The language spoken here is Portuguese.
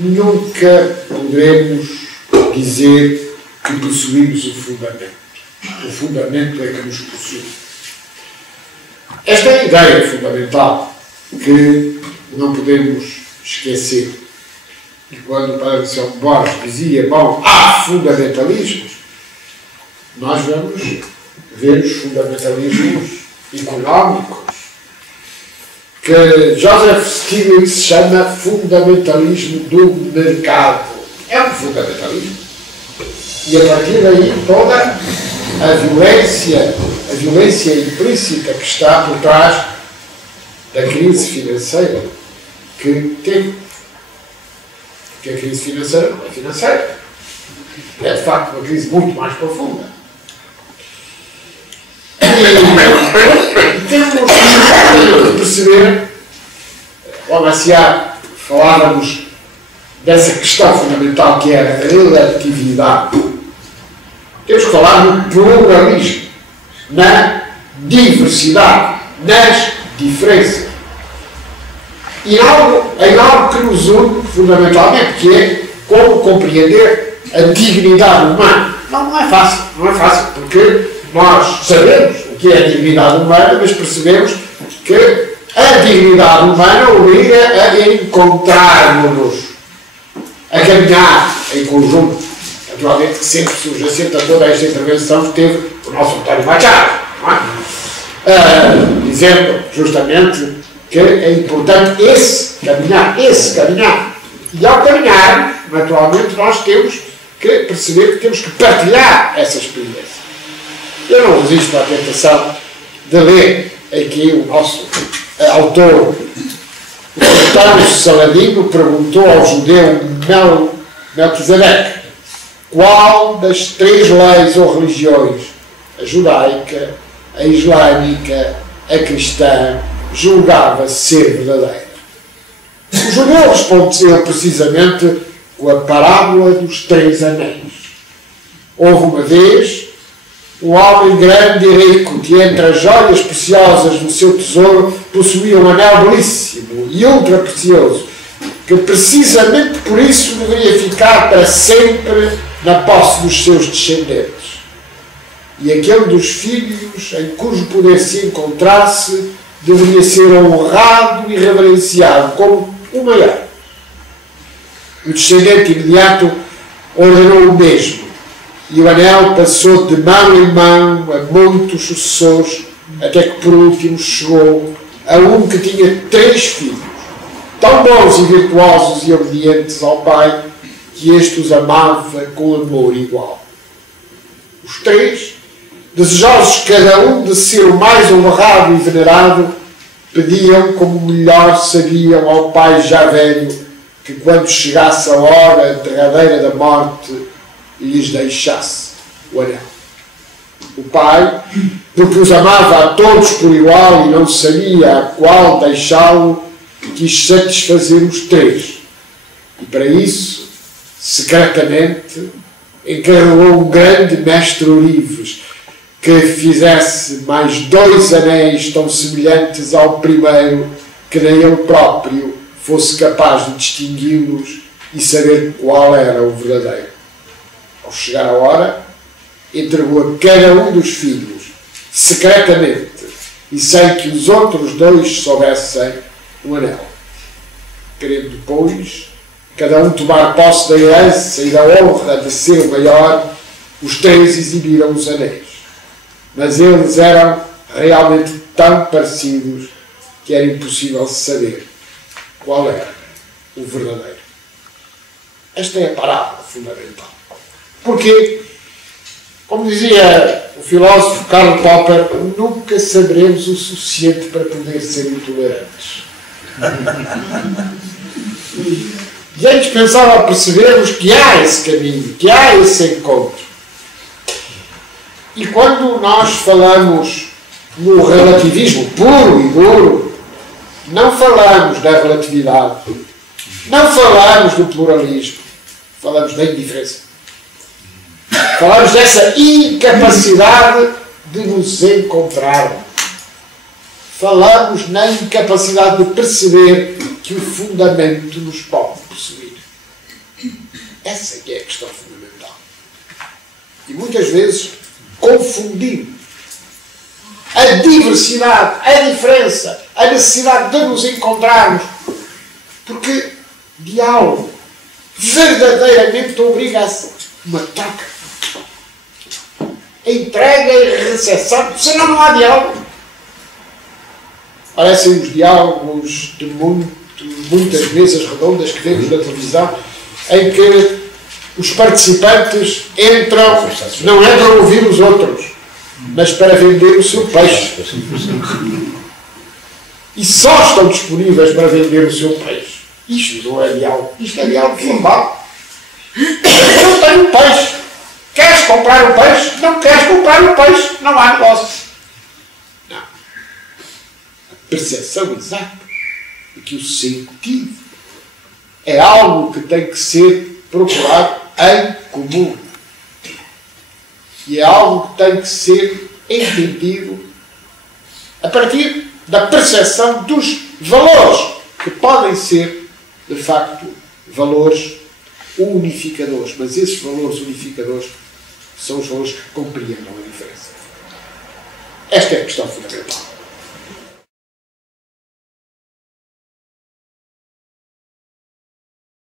nunca poderemos dizer que possuímos o fundamento. O fundamento é que nos possui. Esta é a ideia fundamental que não podemos esquecer. E quando o padre Anselmo Borges dizia, bom, há fundamentalismos, nós vamos ver os fundamentalismos económicos, que Joseph Stiglitz chama fundamentalismo do mercado. É um fundamentalismo. E a partir daí toda a violência implícita que está por trás da crise financeira que teve. Porque a crise financeira não é financeira. É de facto uma crise muito mais profunda. E temos que perceber, logo assim falávamos dessa questão fundamental que é a relatividade. Temos que falar no pluralismo, na diversidade, nas diferenças. E em algo que nos une fundamentalmente, que é como compreender a dignidade humana. Não é fácil, porque nós sabemos o que é a dignidade humana, mas percebemos que a dignidade humana obriga a encontrarmos-nos, a caminhar em conjunto. Naturalmente que sempre surge, assenta toda esta intervenção que teve o nosso António Machado, não é? Dizendo justamente que é importante esse caminhar. E ao caminhar, naturalmente, nós temos que perceber que temos que partilhar essa experiência. Eu não resisto à tentação de ler aqui o nosso autor. O sultão Saladino perguntou ao judeu Melquisedeque qual das 3 leis ou religiões, a judaica, a islâmica, a cristã, julgava ser verdadeira. O judeu respondeu precisamente com a parábola dos 3 anéis. Houve uma vez um homem grande e rico que entre as joias preciosas do seu tesouro possuía um anel belíssimo e ultra precioso, que precisamente por isso deveria ficar para sempre na posse dos seus descendentes. E aquele dos filhos em cujo poder se encontrasse deveria ser honrado e reverenciado como o maior. O descendente imediato ordenou o mesmo, e o anel passou de mão em mão a muitos sucessores, até que por último chegou a um que tinha 3 filhos, tão bons e virtuosos e obedientes ao pai, que este os amava com amor igual. Os 3, desejosos cada um de ser o mais honrado e venerado, pediam como melhor sabiam ao pai já velho que quando chegasse a hora derradeira da morte lhes deixasse o anel. O pai, porque os amava a todos por igual e não sabia a qual deixá-lo, quis satisfazer os 3 e para isso, secretamente, encarregou um grande mestre Orives que fizesse mais 2 anéis tão semelhantes ao primeiro que nem ele próprio fosse capaz de distingui-los e saber qual era o verdadeiro. Ao chegar a hora, entregou a cada um dos filhos, secretamente, e sem que os outros 2 soubessem, um anel. Querendo depois cada um tomar posse da herança e da honra de ser o maior, os 3 exibiram os anéis. Mas eles eram realmente tão parecidos que era impossível saber qual era o verdadeiro. Esta é a parábola fundamental. Porque, como dizia o filósofo Karl Popper, nunca saberemos o suficiente para poder ser intolerantes. E é indispensável percebermos que há esse caminho, que há esse encontro. E quando nós falamos no relativismo puro e duro, não falamos da relatividade, não falamos do pluralismo, falamos da indiferença. Falamos dessa incapacidade de nos encontrarmos. Falamos na incapacidade de perceber que o fundamento nos pode possuir. Essa que é a questão fundamental. E muitas vezes confundimos a diversidade, a diferença, a necessidade de nos encontrarmos, porque diálogo verdadeiramente obriga a uma troca, a entrega e recepção, senão não há diálogo. Parecem os diálogos de muitas mesas redondas que vemos na televisão, em que os participantes não entram a ouvir os outros, mas para vender o seu peixe. E só estão disponíveis para vender o seu peixe. Isto não é diálogo. Isto é diálogo formal. Eu tenho um peixe. Queres comprar o peixe? Não queres comprar o peixe? Não há negócio. Não. A percepção exata de que o sentido é algo que tem que ser procurado em comum. E é algo que tem que ser entendido a partir da percepção dos valores, que podem ser, de facto, valores unificadores. Mas esses valores unificadores são os valores que compreendam a diferença. Esta é a questão fundamental.